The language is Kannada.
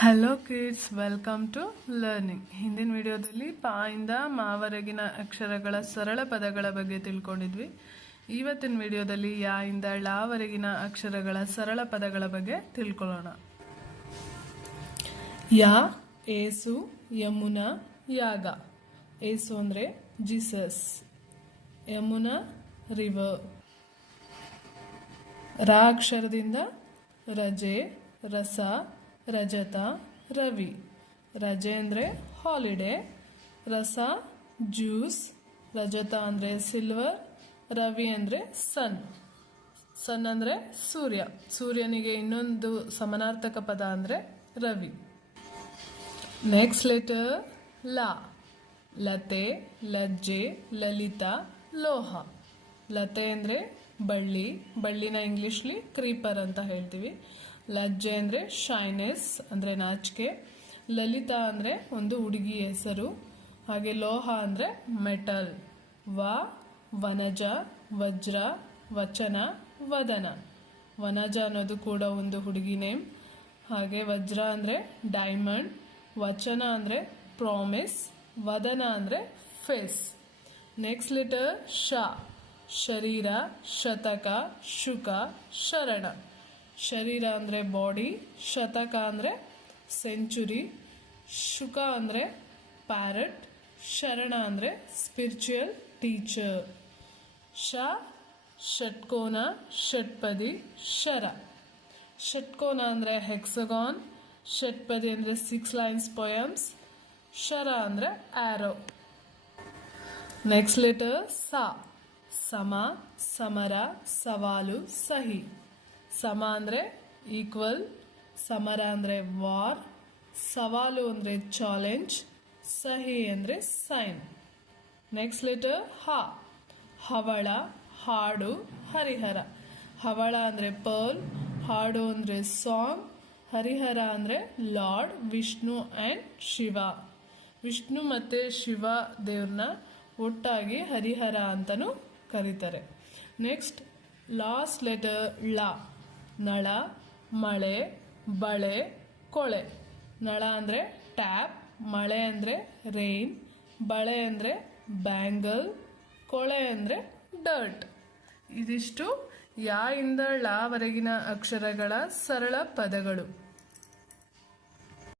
Hello kids welcome to learning ಹಿಂದಿನ ವಿಡಿಯೋದಲ್ಲಿ ಪಾಯಿಂದ ಮಾವರೆಗಿನ ಅಕ್ಷರಗಳ ಸರಳ ಪದಗಳ ಬಗ್ಗೆ ತಿಳ್ಕೊಂಡಿದ್ವಿ. ಇವತ್ತಿನ ವಿಡಿಯೋದಲ್ಲಿ ಯಾ ಇಂದ ಳಾವರೆಗಿನ ಅಕ್ಷರಗಳ ಸರಳ ಪದಗಳ ಬಗ್ಗೆ ತಿಳ್ಕೊಳ್ಳೋಣ. ಯಾ, ಏಸು, ಯಮುನಾ, ಯಾಗ. ಏಸು ಅಂದರೆ ಜೀಸಸ್. ಯಮುನಾ, ರಿವರ್. ರಾ ಅಕ್ಷರದಿಂದ ರಜೆ, ರಸ ರಜತ, ರವಿ. ರಜೆ ಅಂದರೆ ಹಾಲಿಡೇ ರಸ ಜ್ಯೂಸ್ ರಜತ ಅಂದರೆ ಸಿಲ್ವರ್ ರವಿ ಅಂದರೆ ಸನ್ ಸನ್ ಅಂದರೆ ಸೂರ್ಯ. ಸೂರ್ಯನಿಗೆ ಇನ್ನೊಂದು ಸಮನಾರ್ಥಕ ಪದ ಅಂದರೆ ರವಿ. ನೆಕ್ಸ್ಟ್ ಲೆಟರ್ ಲಾ. ಲತೆ, ಲಜ್ಜೆ, ಲಲಿತ, ಲೋಹ. ಲತೆ ಅಂದರೆ ಬಳ್ಳಿ. ಬಳ್ಳಿನ ಇಂಗ್ಲೀಷ್ಲಿ ಕ್ರೀಪರ್ ಅಂತ ಹೇಳ್ತೀವಿ. ಲಜ್ಜೆ ಅಂದರೆ ಶೈನೆಸ್ ಅಂದರೆ ನಾಚಿಕೆ, ಲಲಿತಾ ಅಂದರೆ ಒಂದು ಹುಡುಗಿ ಹೆಸರು, ಹಾಗೆ ಲೋಹ ಅಂದರೆ ಮೆಟಲ್ ವ, ವನಜ, ವಜ್ರ, ವಚನ, ವದನ. ವನಜ ಅನ್ನೋದು ಕೂಡ ಒಂದು ಹುಡುಗಿ ನೇಮ್ ಹಾಗೆ ವಜ್ರ ಅಂದರೆ ಡೈಮಂಡ್ ವಚನ ಅಂದರೆ ಪ್ರಾಮಿಸ್ ವದನ ಅಂದರೆ ಫೇಸ್ ನೆಕ್ಸ್ಟ್ ಲೆಟರ್ ಶ, ಶರೀರ, ಶತಕ, ಶುಕ, ಶರಣ. ಶರೀರ ಅಂದರೆ ಬಾಡಿ ಶತಕ ಅಂದರೆ ಸೆಂಚುರಿ ಶುಕ ಅಂದರೆ ಪ್ಯಾರಟ್ ಶರಣ ಅಂದರೆ ಸ್ಪಿರಿಚುಯಲ್ ಟೀಚರ್ ಶ, ಷಟ್ಕೋನ, ಷಟ್ಪದಿ, ಶರ. ಷಟ್ಕೋನ ಅಂದರೆ ಹೆಕ್ಸಗಾನ್ ಷಟ್ಪದಿ ಅಂದರೆ ಸಿಕ್ಸ್ ಲೈನ್ಸ್ ಪೊಯಮ್ಸ್ ಶರ ಅಂದರೆ ಆ್ಯರೋ ನೆಕ್ಸ್ಟ್ ಲೆಟರ್ ಸಾ. ಸಮ, ಸಮರ, ಸವಾಲು, ಸಹಿ. ಸಮ ಅಂದರೆ ಈಕ್ವಲ್ ಸಮರ ಅಂದರೆ ವಾರ್ ಸವಾಲು ಅಂದರೆ ಚಾಲೆಂಜ್ ಸಹಿ ಅಂದರೆ ಸೈನ್ ನೆಕ್ಸ್ಟ್ ಲೆಟರ್ ಹ. ಹವಳ, ಹಾಡು, ಹರಿಹರ. ಹವಳ ಅಂದರೆ ಪರ್ಲ್ ಹಾಡು ಅಂದರೆ ಸಾಂಗ್ ಹರಿಹರ ಅಂದರೆ ಲಾರ್ಡ್ ವಿಷ್ಣು ಆ್ಯಂಡ್ ಶಿವ. ವಿಷ್ಣು ಮತ್ತು ಶಿವ ದೇವ್ರನ್ನ ಒಟ್ಟಾಗಿ ಹರಿಹರ ಅಂತಲೂ ಕರೀತಾರೆ. ನೆಕ್ಸ್ಟ್ ಲಾಸ್ಟ್ ಲೆಟರ್ ಳ. ನಳ, ಮಳೆ, ಬಳೆ, ಕೊಳೆ. ನಳ ಅಂದರೆ ಟ್ಯಾಪ್, ಮಳೆ ಅಂದರೆ ರೈನ್, ಬಳೆ ಅಂದರೆ ಬ್ಯಾಂಗಲ್, ಕೊಳೆ ಅಂದರೆ ಡರ್ಟ್. ಇದಿಷ್ಟು ಯಾ ಇಂದ ಳವರೆಗಿನ ಅಕ್ಷರಗಳ ಸರಳ ಪದಗಳು.